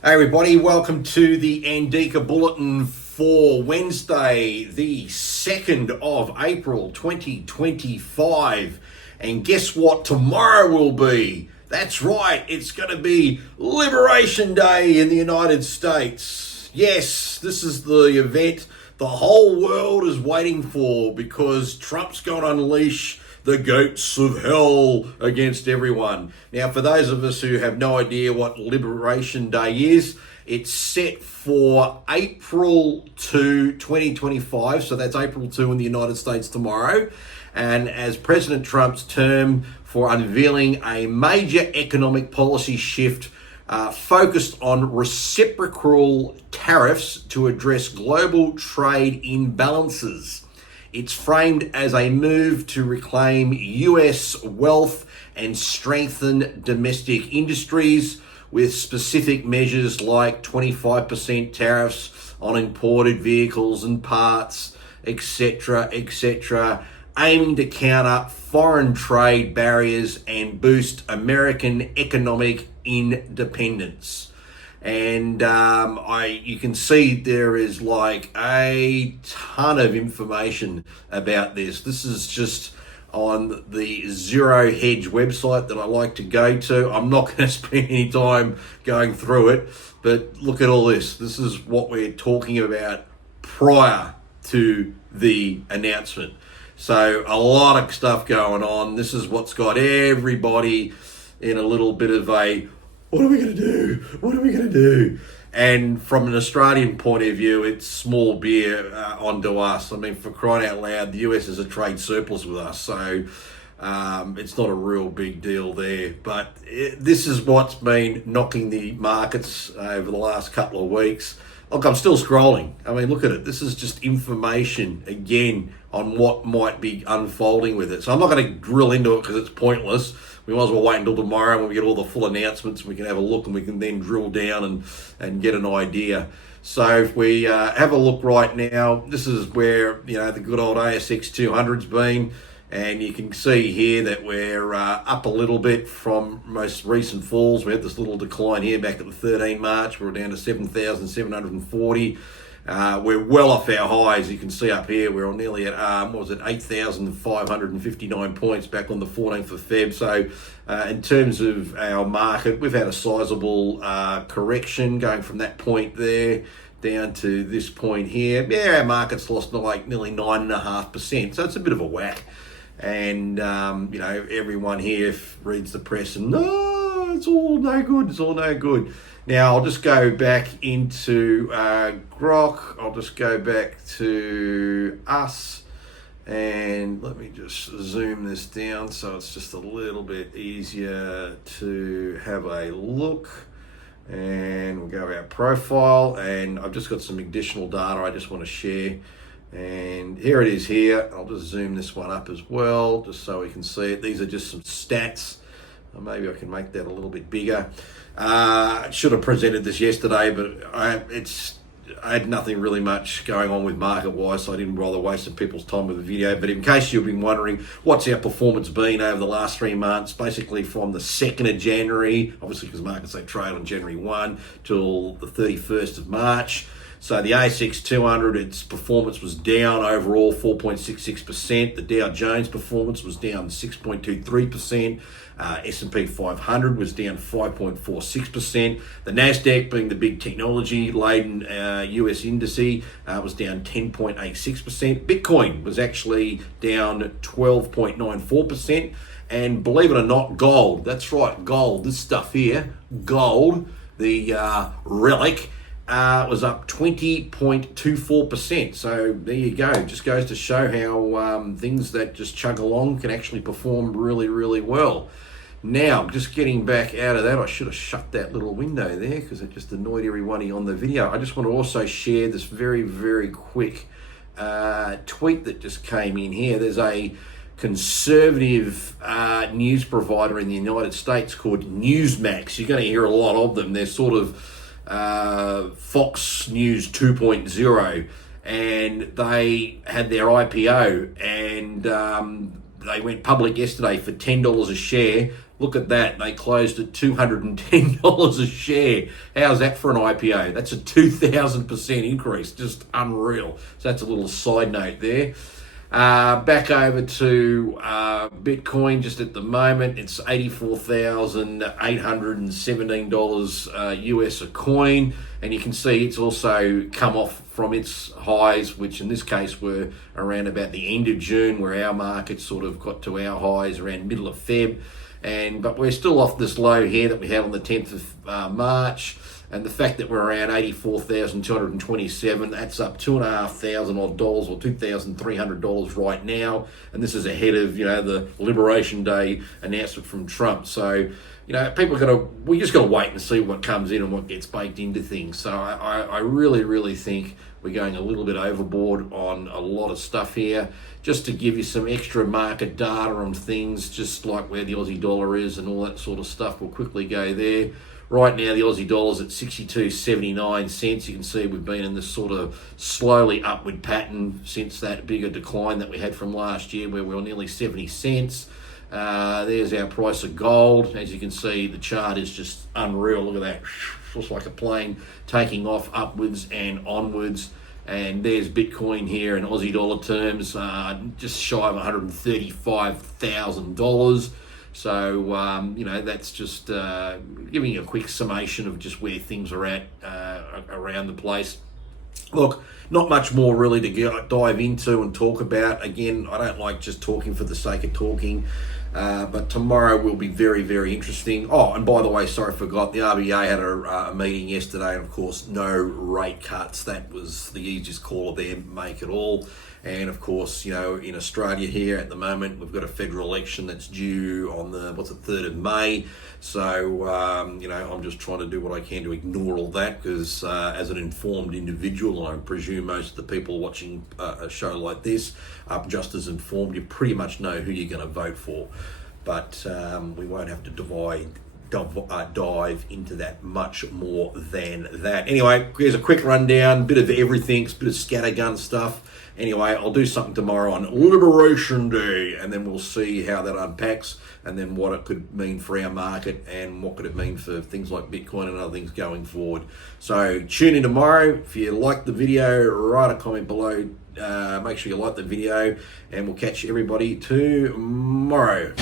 Hey everybody, welcome to the ANDIKA Bulletin for Wednesday, the 2nd of April 2025. And guess what tomorrow will be? That's right, it's going to be Liberation Day in the United States. Yes, this is the event the whole world is waiting for because Trump's going to unleash the gates of hell against everyone. Now, for those of us who have no idea what Liberation Day is, it's set for April 2, 2025. So that's April 2 in the United States tomorrow. And as President Trump's term for unveiling a major economic policy shift focused on reciprocal tariffs to address global trade imbalances. It's framed as a move to reclaim US wealth and strengthen domestic industries with specific measures like 25% tariffs on imported vehicles and parts, etc., aiming to counter foreign trade barriers and boost American economic independence. And you can see there is like a ton of information about this. This is just on the Zero Hedge website that I like to go to. I'm not going to spend any time going through it, but look at all this. This is what we're talking about prior to the announcement. So a lot of stuff going on. This is what's got everybody in a little bit of a, what are we going to do? What are we going to do? And from an Australian point of view, it's small beer onto us. I mean, for crying out loud, the US is a trade surplus with us. So it's not a real big deal there. But this is what's been knocking the markets over the last couple of weeks. Look, I'm still scrolling. I mean, look at it. This is just information, again, on what might be unfolding with it. So I'm not going to drill into it because it's pointless. We might as well wait until tomorrow when we get all the full announcements. We can have a look and we can then drill down and get an idea. So if we have a look right now, this is where, the good old ASX 200's been. And you can see here that we're up a little bit from most recent falls. We had this little decline here back at the 13 March. We're down to 7,740. We're well off our highs. You can see up here, we're nearly at, 8,559 points back on the 14th of Feb. So in terms of our market, we've had a sizable correction going from that point there down to this point here. Yeah, our market's lost like nearly 9.5%. So it's a bit of a whack. And, everyone here reads the press and, no, it's all no good. It's all no good. Now, I'll just go back into Grok. I'll just go back to us. And let me just zoom this down so it's just a little bit easier to have a look. And we'll go to our profile. And I've just got some additional data I just want to share. And here it is here. I'll just zoom this one up as well, just so we can see it. These are just some stats. Maybe I can make that a little bit bigger. I should have presented this yesterday, but I had nothing really much going on with market-wise, so I didn't bother wasting people's time with the video. But in case you've been wondering, what's our performance been over the last 3 months, basically from the 2nd of January, obviously because markets they trade on January 1 till the 31st of March. So the ASX 200, its performance was down overall 4.66%. The Dow Jones performance was down 6.23%. S&P 500 was down 5.46%. The Nasdaq, being the big technology-laden US indice, was down 10.86%. Bitcoin was actually down 12.94%. And believe it or not, gold, that's right, gold, this stuff here, gold, the relic, was up 20.24%. So there you go. Just goes to show how things that just chug along can actually perform really, really well. Now, just getting back out of that, I should have shut that little window there because it just annoyed everybody on the video. I just want to also share this very, very quick tweet that just came in here. There's a conservative news provider in the United States called Newsmax. You're going to hear a lot of them. They're sort of Fox News 2.0, and they had their IPO, and they went public yesterday for $10 a share. Look at that. They closed at $210 a share. How's that for an IPO? That's a 2,000% increase. Just unreal. So that's a little side note there. Back over to Bitcoin. Just at the moment, it's $84,817 US a coin, and you can see it's also come off from its highs, which in this case were around about the end of June, where our market sort of got to our highs around middle of Feb. But we're still off this low here that we had on the 10th of March. And the fact that we're around 84,227, that's up $2,500 odd or $2,300 right now. And this is ahead of, the Liberation Day announcement from Trump. So, we just got to wait and see what comes in and what gets baked into things. So I really, really think we're going a little bit overboard on a lot of stuff here. Just to give you some extra market data on things, just like where the Aussie dollar is and all that sort of stuff, we'll quickly go there. Right now, the Aussie dollar's at 62.79 cents. You can see we've been in this sort of slowly upward pattern since that bigger decline that we had from last year, where we were nearly 70 cents. There's our price of gold. As you can see, the chart is just unreal. Look at that. Looks like a plane taking off upwards and onwards. And there's Bitcoin here in Aussie dollar terms, just shy of $135,000. So, that's just giving you a quick summation of just where things are at around the place. Look, not much more really to dive into and talk about. Again, I don't like just talking for the sake of talking. But tomorrow will be very, very interesting. Oh, and by the way, sorry, I forgot, the RBA had a meeting yesterday, and of course, no rate cuts. That was the easiest call of them make it all. And of course, in Australia here at the moment, we've got a federal election that's due on the 3rd of May. So, I'm just trying to do what I can to ignore all that, because as an informed individual, and I presume most of the people watching a show like this are just as informed, you pretty much know who you're going to vote for. But we won't have to dive into that much more than that. Anyway, here's a quick rundown, bit of everything, bit of scattergun stuff. Anyway, I'll do something tomorrow on Liberation Day, and then we'll see how that unpacks, and then what it could mean for our market, and what could it mean for things like Bitcoin and other things going forward. So tune in tomorrow. If you like the video, write a comment below. Make sure you like the video, and we'll catch everybody tomorrow.